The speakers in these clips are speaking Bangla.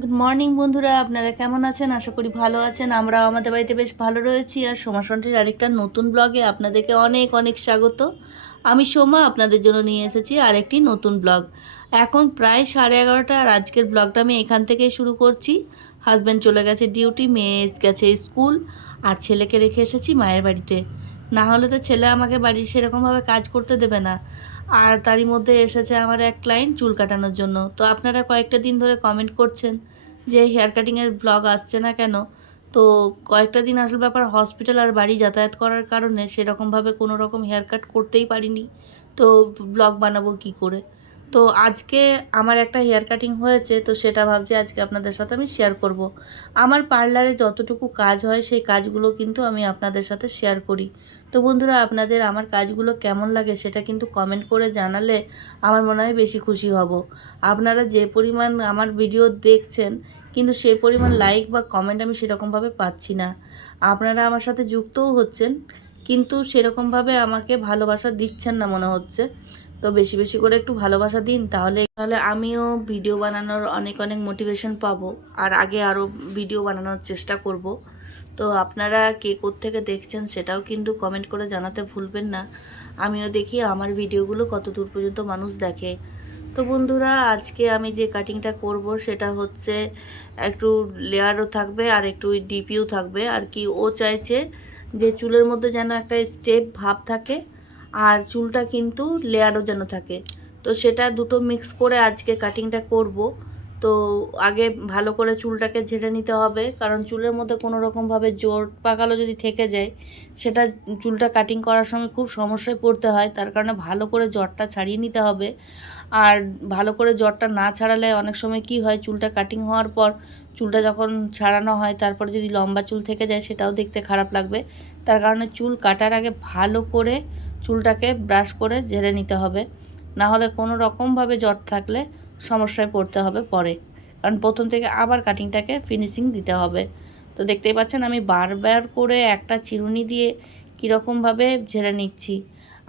গুড মর্নিং বন্ধুরা, আপনারা কেমন আছেন? আশা করি ভালো আছেন। আমরাও আমাদের বাড়িতে বেশ ভালো রয়েছি। আর সোমা সন্টির আরেকটা নতুন ব্লগে আপনাদেরকে অনেক অনেক স্বাগত। আমি সোমা আপনাদের জন্য নিয়ে এসেছি আরেকটি নতুন ব্লগ। এখন প্রায় 11:30, আর আজকের ব্লগটা আমি এখান থেকেই শুরু করছি। হাজব্যান্ড চলে গেছে ডিউটি, মেয়ে গেছে স্কুল, আর ছেলেকে রেখে এসেছি মায়ের বাড়িতে। না হলে তো ছেলে আমাকে বাড়ির সেরকমভাবে কাজ করতে দেবে না। আর তারই মধ্যে এসেছে আমার এক ক্লায়েন্ট চুল কাটানোর জন্য। তো আপনারা কয়েকটা দিন ধরে কমেন্ট করছেন যে হেয়ার কাটিংয়ের ব্লগ আসছে না কেন। তো কয়েকটা দিন আসল ব্যাপার, হসপিটাল আর বাড়ি যাতায়াত করার কারণে সেরকমভাবে কোনো রকম হেয়ার কাট করতেই পারিনি। তো ব্লগ বানাবো কি করে। তো আজকে আমার একটা হেয়ার কাটিং হয়েছে, তো সেটা ভাবছি আজকে আপনাদের সাথে আমি শেয়ার করব। আমার পার্লারে যতটুকু কাজ হয় সেই কাজগুলো কিন্তু আমি আপনাদের সাথে শেয়ার করি। তো বন্ধুরা, আপনাদের আমার কাজগুলো কেমন লাগে সেটা কিন্তু কমেন্ট করে জানালে আমার মনে হয় বেশি খুশি হব। আপনারা যে পরিমাণ আমার ভিডিও দেখছেন, কিন্তু সেই পরিমাণ লাইক বা কমেন্ট আমি সেরকমভাবে পাচ্ছি না। আপনারা আমার সাথে যুক্তও হচ্ছেন, কিন্তু সেরকমভাবে আমাকে ভালোবাসা দিচ্ছেন না মনে হচ্ছে। তো বেশি বেশি করে একটু ভালোবাসা দিন, তাহলে তাহলে আমিও ভিডিও বানানোর অনেক অনেক মোটিভেশন পাবো, আর আগে আরও ভিডিও বানানোর চেষ্টা করব। তো আপনারা কে কোত্থেকে দেখছেন সেটাও কিন্তু কমেন্ট করে জানাতে ভুলবেন না। আমিও দেখি আমার ভিডিওগুলো কত দূর পর্যন্ত মানুষ দেখে। তো বন্ধুরা, আজকে আমি যে কাটিংটা করব সেটা হচ্ছে একটু লেয়ারও থাকবে আর একটু ডিপিও থাকবে। আর কি ও চাইছে যে চুলের মধ্যে যেন একটা স্টেপ ভাব থাকে, আর চুলটা কিন্তু লেয়ারও যেন থাকে। তো সেটা দুটো মিক্স করে আজকে কাটিংটা করব। তো আগে ভালো করে চুলটাকে ঝেড়ে নিতে হবে, কারণ চুলের মধ্যে কোনো রকমভাবে জোর পাকালো যদি থেকে যায়, সেটা চুলটা কাটিং করার সময় খুব সমস্যায় পড়তে হয়। তার কারণে ভালো করে জটটা ছাড়িয়ে নিতে হবে। আর ভালো করে জটটা না ছাড়ালে অনেক সময় কি হয়, চুলটা কাটিং হওয়ার পর চুলটা যখন ছাড়ানো হয় তারপরে যদি লম্বা চুল থেকে যায় সেটাও দেখতে খারাপ লাগবে। তার কারণে চুল কাটার আগে ভালো করে চুলটাকে ব্রাশ করে ঝেড়ে নিতে হবে। না হলে কোনো রকমভাবে জট থাকলে সমস্যায় পড়তে হবে পরে, কারণ প্রথম থেকে আবার কাটিংটাকে ফিনিশিং দিতে হবে। তো দেখতেই পাচ্ছেন আমি বারবার করে একটা চিরুনি দিয়ে কীরকমভাবে ঝেড়ে নিচ্ছি।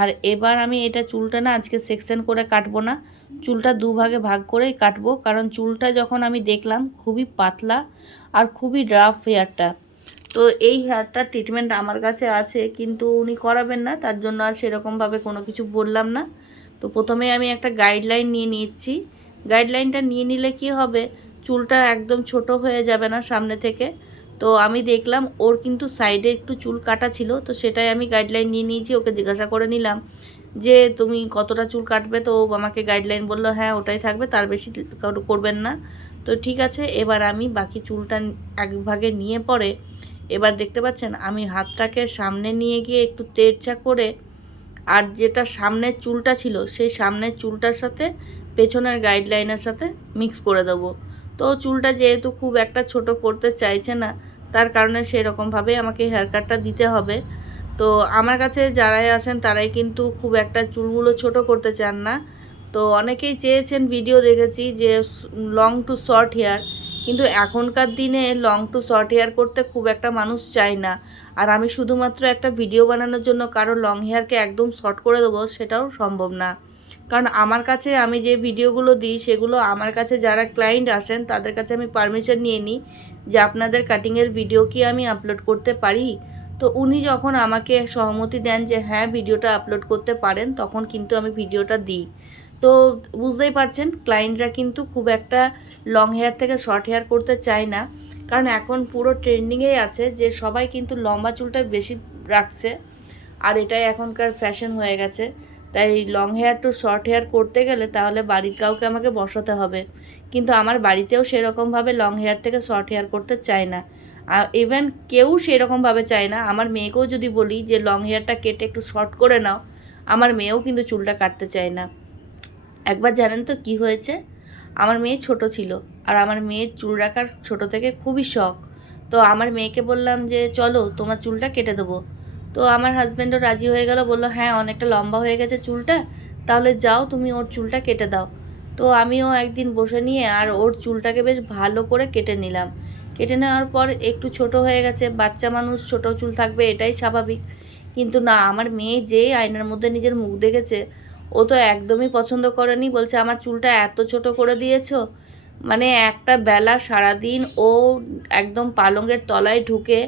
আর এবার আমি এটা চুলটা না আজকে সেকশন করে কাটবো না, চুলটা দুভাগে ভাগ করেই কাটবো। কারণ চুলটা যখন আমি দেখলাম খুবই পাতলা আর খুবই রাফ হেয়ারটা। তো এই হেয়ারটার ট্রিটমেন্ট আমার কাছে আছে, কিন্তু উনি করাবেন না, তার জন্য আর সেরকমভাবে কোনো কিছু বললাম না। তো প্রথমে আমি একটা গাইডলাইন নিয়ে নিচ্ছি। গাইডলাইনটা নিয়ে নিলে কি হবে, চুলটা একদম ছোট হয়ে যাবে না সামনে থেকে। তো আমি দেখলাম ওর কিন্তু সাইডে একটু চুল কাটা ছিল, তো সেটাই আমি গাইডলাইন নিয়ে নিয়েছি। ওকে জিজ্ঞাসা করে নিলাম যে তুমি কতটা চুল কাটবে, তো আমাকে গাইডলাইন বললো হ্যাঁ ওটাই থাকবে, তার বেশি করবেন না। তো ঠিক আছে, এবার আমি বাকি চুলটা এক ভাগে নিয়ে পরে এবার দেখতে পাচ্ছেন আমি হাতটাকে সামনে নিয়ে গিয়ে একটু তেড়ছা করে, আর যেটা সামনের চুলটা ছিল সেই সামনের চুলটার সাথে পেছনের গাইডলাইনের সাথে মিক্স করে দেবো। তো চুলটা যেহেতু খুব একটা ছোট করতে চাইছে না, তার কারণে সেরকমভাবে আমাকে হেয়ার কাটটা দিতে হবে। তো আমার কাছে যারাই আসেন তারাই কিন্তু খুব একটা চুলগুলো ছোট করতে চান না। তো অনেকেই চেয়েছেন, ভিডিও দেখেছি যে লং টু শর্ট হেয়ার, কিন্তু এখনকার দিনে লং টু শর্ট হেয়ার করতে খুব একটা মানুষ চায় না। আর আমি শুধুমাত্র একটা ভিডিও বানানোর জন্য কারো লং হেয়ারকে একদম শর্ট করে দেবো সেটাও সম্ভব না। কারণ আমার কাছে আমি যে ভিডিওগুলো দিই সেগুলো আমার কাছে যারা ক্লায়েন্ট আসেন তাদের কাছে আমি পারমিশন নিয়ে নিই যে আপনাদের কাটিংয়ের ভিডিও কি আমি আপলোড করতে পারি। তো উনি যখন আমাকে সহমতি দেন যে হ্যাঁ ভিডিওটা আপলোড করতে পারেন, তখন কিন্তু আমি ভিডিওটা দিই। তো বুঝতেই পারছেন ক্লায়েন্টরা কিন্তু খুব একটা লং হেয়ার থেকে শর্ট হেয়ার করতে চায় না, কারণ এখন পুরো ট্রেন্ডিংয়েই আছে যে সবাই কিন্তু লম্বা চুলটা বেশি রাখছে, আর এটাই এখনকার ফ্যাশন হয়ে গেছে। তাই long hair to short hair করতে গেলে তাহলে বাড়ির কাউকে আমাকে বসাতে হবে, কিন্তু আমার বাড়িতেও সেরকমভাবে লং হেয়ার থেকে শর্ট হেয়ার করতে চায় না। ইভেন কেউ সেরকমভাবে চায় না। আমার মেয়েকেও যদি বলি যে লং হেয়ারটা কেটে একটু শর্ট করে নাও, আমার মেয়েও কিন্তু চুলটা কাটতে চায় না। একবার জানেন তো কি হয়েছে, আমার মেয়ে ছোট ছিল, আর আমার মেয়ের চুল রাখার ছোট থেকে খুবই শখ। তো আমার মেয়েকে বললাম যে চলো তোমার চুলটা কেটে দেবো। তো আমার হাজব্যান্ডও রাজি হয়ে গেল, বললো হ্যাঁ অনেকটা লম্বা হয়ে গেছে চুলটা, তাহলে যাও তুমি ওর চুলটা কেটে দাও। তো আমিও একদিন বসে নিয়ে আর ওর চুলটাকে বেশ ভালো করে কেটে নিলাম। কেটে নেওয়ার পর একটু ছোট হয়ে গেছে, বাচ্চা মানুষ ছোট চুল থাকবে এটাই স্বাভাবিক। কিন্তু না, আমার মেয়ে যেই আয়নার মধ্যে নিজের মুখ দেখেছে, ও তো একদমই পছন্দ করেনি, বলছে আমার চুলটা এত ছোট করে দিয়েছো। মানে একটা বেলা সারাদিন ও একদম পালঙের তলায় ঢুকে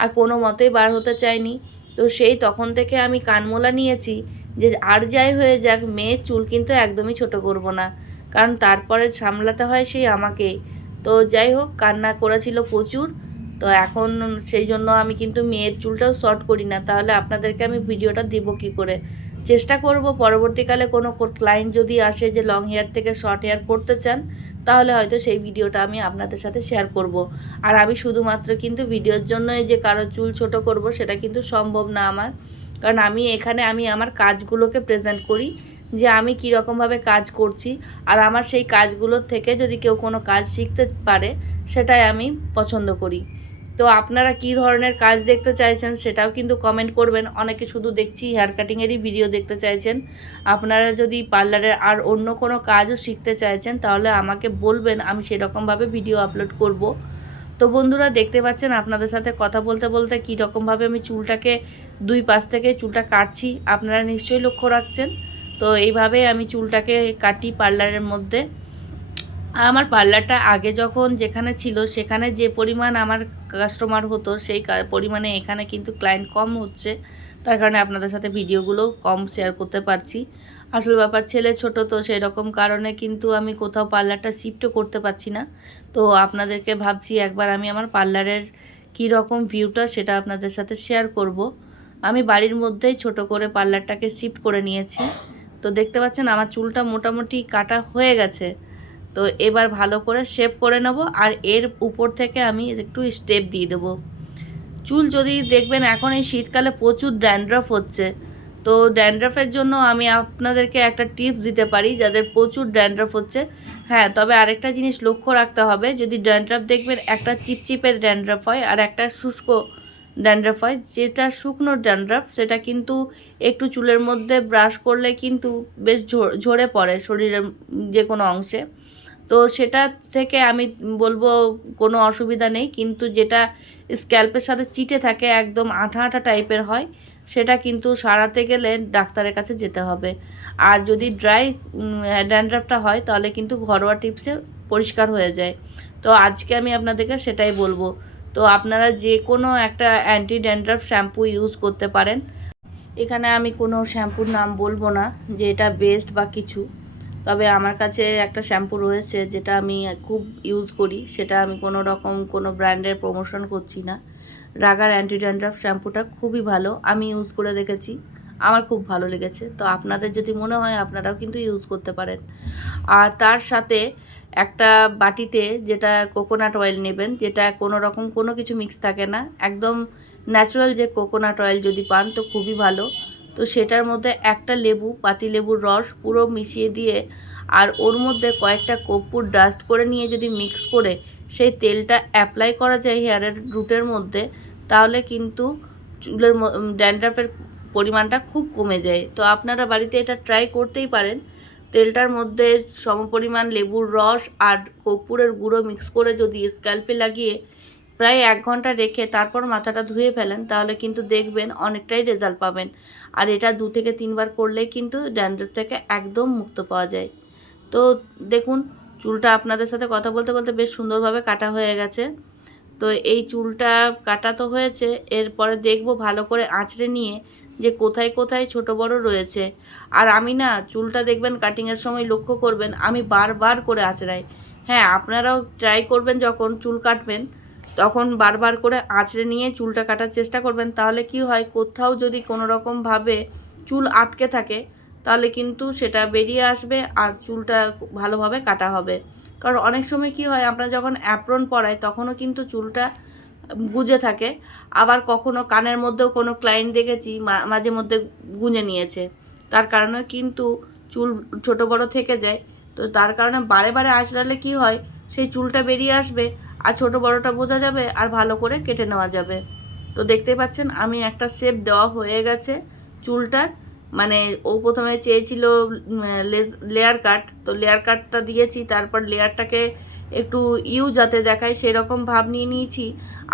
আর কোনো মতেই বার হতে চায়নি। তো সেই তখন থেকে আমি কানমোলা নিয়েছি যে আর যাই হয়ে যাক, মেয়ের চুল কিন্তু একদমই ছোট করব না, কারণ তারপরে সামলাতে হয় সেই আমাকেই। তো যাই হোক, কান্না করেছিল প্রচুর। তো এখন সেই জন্য আমি কিন্তু মেয়ের চুলটাও শর্ট করি না, তাহলে আপনাদেরকে আমি ভিডিওটা দিব কি করে। চেষ্টা করব পরবর্তীকালে কোনো ক্লায়েন্ট যদি আসে যে লং হেয়ার থেকে শর্ট হেয়ার করতে চান, তাহলে হয়তো সেই ভিডিওটা আমি আপনাদের সাথে শেয়ার করব। আর আমি শুধুমাত্র কিন্তু ভিডিওর জন্যই যে কারো চুল ছোট করব সেটা কিন্তু সম্ভব না আমার, কারণ আমি এখানে আমার কাজগুলোকে প্রেজেন্ট করি যে আমি কীরকমভাবে কাজ করছি, আর আমার সেই কাজগুলোর থেকে যদি কেউ কোনো কাজ শিখতে পারে সেটাই আমি পছন্দ করি। তো আপনারা কী ধরনের কাজ দেখতে চাইছেন সেটাও কিন্তু কমেন্ট করবেন। অনেকে শুধু দেখছি হেয়ার কাটিংয়েরই ভিডিও দেখতে চাইছেন, আপনারা যদি পার্লারের আর অন্য কোনো কাজও শিখতে চাইছেন তাহলে আমাকে বলবেন, আমি সেরকমভাবে ভিডিও আপলোড করব। তো বন্ধুরা, দেখতে পাচ্ছেন আপনাদের সাথে কথা বলতে বলতে কী রকমভাবে আমি চুলটাকে দুই পাশ থেকে চুলটা কাটছি, আপনারা নিশ্চয়ই লক্ষ্য রাখছেন। তো এইভাবে আমি চুলটাকে কাটি পার্লারের মধ্যে। আর আমার পার্লারটা আগে যখন যেখানে ছিল সেখানে যে পরিমাণ আমার কাস্টমার হতো সেই পরিমাণে এখানে কিন্তু ক্লায়েন্ট কম হচ্ছে, তার কারণে আপনাদের সাথে ভিডিওগুলো কম শেয়ার করতে পারছি। আসল ব্যাপার ছেলে ছোট, তো সেই রকম কারণে কিন্তু আমি কোথাও পার্লারটা শিফটও করতে পারছি না। তো আপনাদেরকে ভাবছি একবার আমি আমার পার্লারের কী রকম ভিউটা সেটা আপনাদের সাথে শেয়ার করব। আমি বাড়ির মধ্যেই ছোট করে পার্লারটাকে শিফট করে নিয়েছি। তো দেখতে পাচ্ছেন আমার চুলটা মোটামুটি কাটা হয়ে গেছে। তো এবার ভালো করে শেপ করে নেব, আর এর উপর থেকে আমি একটু স্টেপ দিয়ে দেবো। চুল যদি দেখবেন এখন এই শীতকালে প্রচুর ড্যান্ড্রাফ হচ্ছে, তো ড্যান্ড্রাফের জন্য আমি আপনাদেরকে একটা টিপস দিতে পারি যাদের প্রচুর ড্যান্ড্রাফ হচ্ছে। হ্যাঁ, তবে আরেকটা জিনিস লক্ষ্য রাখতে হবে, যদি ড্যান্ড্রাফ দেখবেন একটা চিপচিপের ড্যান্ড্রাফ হয় আর একটা শুষ্ক ড্যান্ড্রাফ হয়। যেটা শুকনো ড্যান্ড্রাফ সেটা কিন্তু একটু চুলের মধ্যে ব্রাশ করলে কিন্তু বেশ ঝরে পড়ে শরীরের যে কোনো অংশে। তো সেটা থেকে আমি বলবো কোনো অসুবিধা নেই, কিন্তু যেটা স্ক্যাল্পের সাথে চিটে থাকে একদম আঠা আঠা টাইপের হয়, সেটা কিন্তু সারাতে গেলে ডাক্তারের কাছে যেতে হবে। আর যদি ড্রাই ড্যান্ড্রাফটা হয় তাহলে কিন্তু ঘরোয়া টিপসে পরিষ্কার হয়ে যায়। তো আজকে আমি আপনাদেরকে সেটাই বলবো। তো আপনারা যে কোনো একটা অ্যান্টি ড্যান্ড্রাফ শ্যাম্পু ইউজ করতে পারেন। এখানে আমি কোনো শ্যাম্পুর নাম বলবো না যে এটা বেস্ট বা কিছু, তবে আমার কাছে একটা শ্যাম্পু রয়েছে যেটা আমি খুব ইউজ করি, সেটা আমি কোনো রকম কোনো ব্র্যান্ডের প্রমোশন করছি না। রাগার অ্যান্টি ড্যান্ড্রাফ শ্যাম্পুটা খুবই ভালো, আমি ইউজ করে দেখেছি, আমার খুব ভালো লেগেছে। তো আপনাদের যদি মনে হয় আপনারাও কিন্তু ইউজ করতে পারেন। আর তার সাথে একটা বাটিতে যেটা কোকোনাট অয়েল নেবেন, যেটা কোনো রকম কোনো কিছু মিক্স থাকে না, একদম ন্যাচারাল যে কোকোনাট অয়েল যদি পান তো খুবই ভালো। তো সেটার মধ্যে একটা লেবু, পাতিলেবুর রস পুরো মিশিয়ে দিয়ে আর ওর মধ্যে কয়েকটা কর্পূর ডাস্ট করে নিয়ে যদি মিক্স করে সেই তেলটা অ্যাপ্লাই করা যায় হেয়ারের রুটের মধ্যে, তাহলে কিন্তু চুলের ড্যান্ড্রাফের পরিমাণটা খুব কমে যায়। তো আপনারা বাড়িতে এটা ট্রাই করতেই পারেন। তেলটার মধ্যে সমপরিমাণ লেবুর রস আর কর্পূরের গুঁড়ো মিক্স করে যদি স্ক্যাল্পে লাগিয়ে প্রায় 1 ঘন্টা রেখে তারপর মাথাটা ধুয়ে ফেলেন, তাহলে কিন্তু দেখবেন অনেকটাই রেজাল্ট পাবেন। আর এটা 2 থেকে 3 বার করলেই কিন্তু ড্যান্ড্রাফ থেকে একদম মুক্ত পাওয়া যায়। তো দেখুন, চুলটা আপনাদের সাথে কথা বলতে বলতে বেশ সুন্দরভাবে কাটা হয়ে গেছে। তো এই চুলটা কাটা তো হয়েছে, এরপরে দেখব ভালো করে আঁচড়ে নিয়ে যে কোথায় কোথায় ছোট বড় রয়েছে। আর আমি না চুলটা দেখবেন কাটিংয়ের সময় লক্ষ্য করবেন আমি বারবার করে আঁচড়াই। হ্যাঁ, আপনারাও ট্রাই করবেন যখন চুল কাটবেন তখন বারবার করে আঁচড়ে নিয়ে চুলটা কাটার চেষ্টা করবেন। তাহলে কি হয়, কোথাও যদি কোনো রকমভাবে চুল আটকে থাকে তাহলে কিন্তু সেটা বেরিয়ে আসবে আর চুলটা ভালোভাবে কাটা হবে। কারণ অনেক সময় কি হয়, আমরা যখন অ্যাপ্রন পরাই তখনও কিন্তু চুলটা গুজে থাকে। আবার কখনো কানের মধ্যেও কোনো ক্লায়েন্ট দেখেছি মাঝে মধ্যে গুঁজে নিয়েছে, তার কারণে কিন্তু চুল ছোট বড় থেকে যায়। তো তার কারণে বারে বারে আঁচড়ালে কি হয়, সেই চুলটা বেরিয়ে আসবে আর ছোট বড়টা বোঝা যাবে আর ভালো করে কেটে নেওয়া যাবে। তো দেখতেই পাচ্ছেন আমি একটা শেপ দেওয়া হয়ে গেছে চুলটার। মানে ও প্রথমে চেয়েছিল লেয়ার কাট, তো লেয়ার কাটটা দিয়েছি, তারপর লেয়ারটাকে একটু যাতে দেখায় সেরকম ভাব নিয়ে নিয়েছি।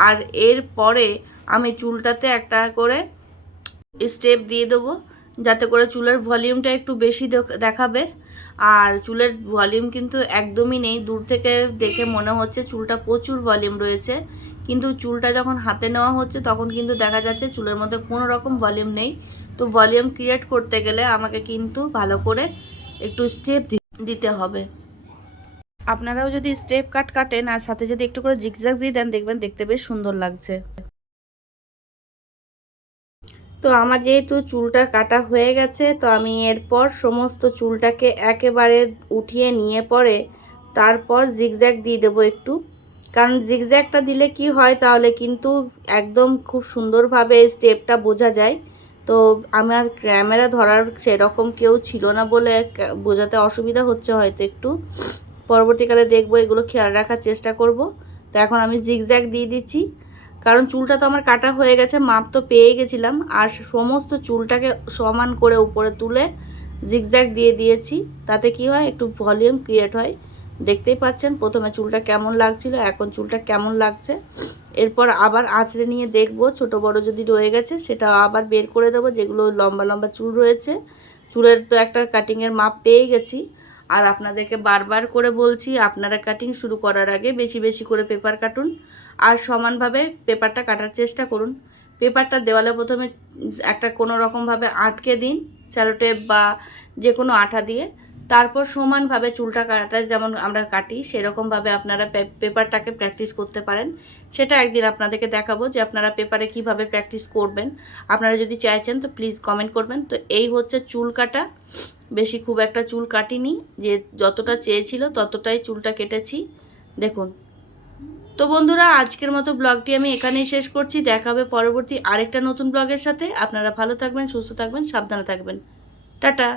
আর এর পরে আমি চুলটাতে একটা করে স্টেপ দিয়ে দেবো যাতে করে চুলের ভলিউমটা একটু বেশি দেখাবে। আর চুলের ভলিউম কিন্তু একদমই নেই। দূর থেকে দেখে মনে হচ্ছে চুলটা প্রচুর ভলিউম রয়েছে, কিন্তু চুলটা যখন হাতে নেওয়া হচ্ছে তখন কিন্তু দেখা যাচ্ছে চুলের মধ্যে কোনো রকম ভলিউম নেই। তো ভলিউম ক্রিয়েট করতে গেলে আমাকে কিন্তু ভালো করে একটু স্টেপ দিতে হবে। আপনারাও যদি স্টেপ কাটেন আর সাথে যদি একটু করে জিগজ্যাগ দিয়ে দেন, দেখবেন দেখতে বেশ সুন্দর লাগছে। তো আমার যেহেতু চুলটা কাটা হয়ে গেছে, তো আমি এরপর সমস্ত চুলটাকে একেবারে উঠিয়ে নিয়ে পরে তারপর জিগজ্যাগ দিয়ে দেবো একটু। কারণ জিগজ্যাগটা দিলে কি হয়, তাহলে কিন্তু একদম খুব সুন্দরভাবে স্টেপটা বোঝা যায়। তো আমার ক্যামেরা ধরার সেরকম কেউ ছিল না বলে বোঝাতে অসুবিধা হচ্ছে হয়তো একটু। পরবর্তীকালে দেখবো, এগুলো খেয়াল রাখার চেষ্টা করব। তো এখন আমি জিগজ্যাগ দিয়ে দিচ্ছি, কারণ চুলটা তো আমার কাটা হয়ে গেছে, মাপ তো পেয়ে গেছিলাম। আর সমস্ত চুলটাকে সমান করে উপরে তুলে জিগজ্যাগ দিয়ে দিয়েছি। তাতে কি হয়, একটু ভলিউম ক্রিয়েট হয়। দেখতেই পাচ্ছেন প্রথমে চুলটা কেমন লাগছিল, এখন চুলটা কেমন লাগছে। এরপর আবার আঁচড়ে নিয়ে দেখব, ছোট বড় যদি রয়ে গেছে সেটা আবার বের করে দেবো। যেগুলো লম্বা লম্বা চুল রয়েছে, চুলের তো একটা কাটিংয়ের মাপ পেয়ে গেছি। আর আপনাদেরকে বারবার করে বলছি, আপনারা কাটিং শুরু করার আগে বেশি বেশি করে পেপার কাটুন আর সমানভাবে পেপারটা কাটার চেষ্টা করুন। পেপারটা দেওয়ালে প্রথমে একটা কোনো রকমভাবে আটকে দিন, স্যালোটেপ বা যে কোনো আঠা দিয়ে। তারপর সমানভাবে চুলটা কাটা যেমন আমরা কাটি সেরকমভাবে আপনারা পেপারটাকে প্র্যাকটিস করতে পারেন। সেটা একদিন আপনাদেরকে দেখাবো যে আপনারা পেপারে কিভাবে প্র্যাকটিস করবেন। আপনারা যদি চাইছেন তো প্লিজ কমেন্ট করবেন। তো এই হচ্ছে চুল কাটা। বেশি খুব একটা চুল কাটিনি, যে যতটা চেয়েছিল ততটাই চুলটা কেটেছি, দেখুন। তো বন্ধুরা, আজকের মতো ব্লগটি আমি এখানেই শেষ করছি। দেখা হবে পরবর্তী আরেকটা নতুন ব্লগের সাথে। আপনারা ভালো থাকবেন, সুস্থ থাকবেন, সাবধানে থাকবেন। টাটা।